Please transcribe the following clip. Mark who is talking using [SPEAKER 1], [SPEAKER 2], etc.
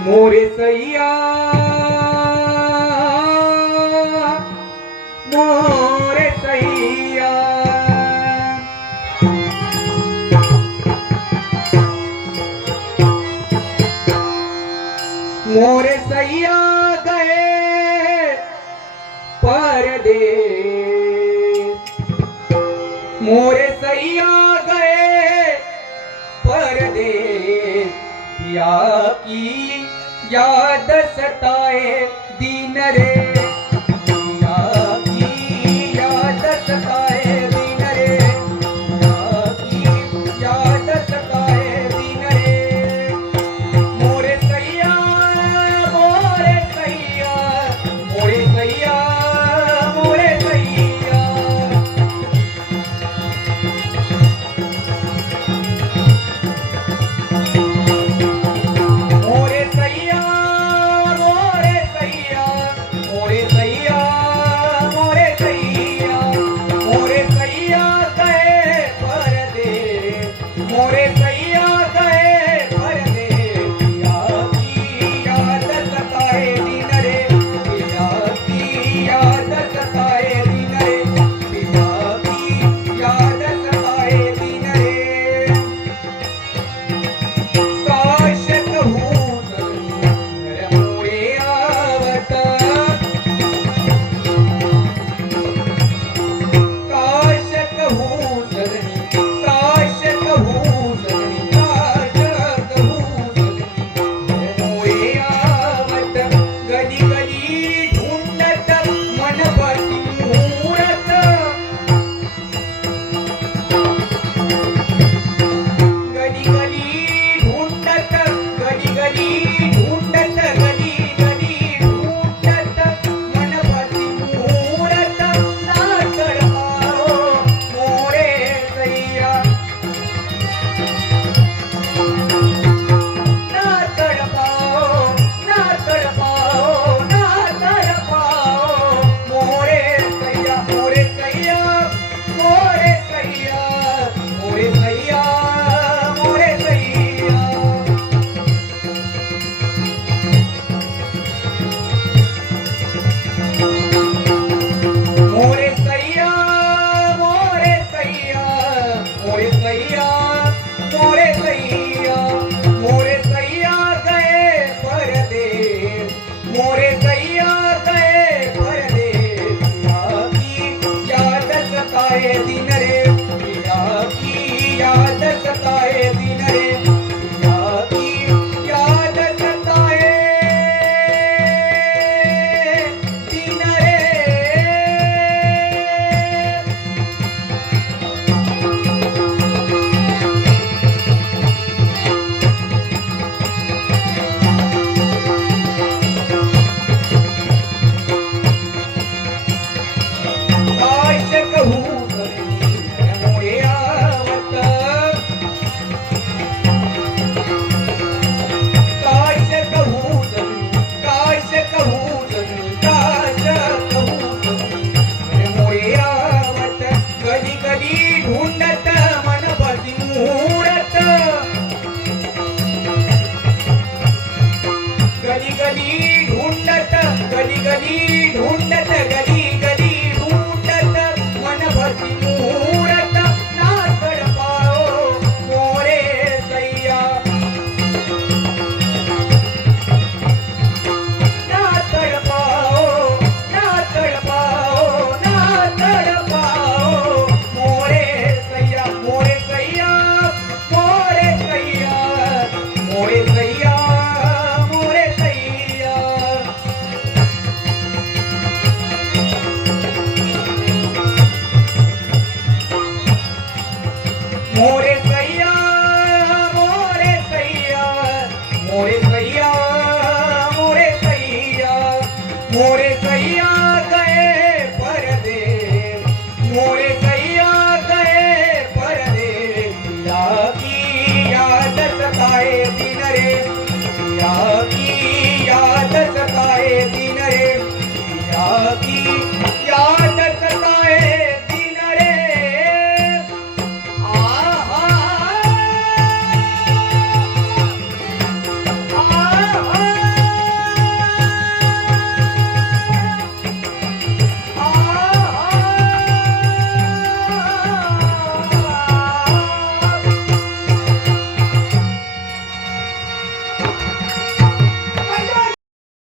[SPEAKER 1] मोरे सैया। मोरे सैया। मोरे सैया गए परदेस। मोरे सैया माया की याद सताए दीन रे dime. more than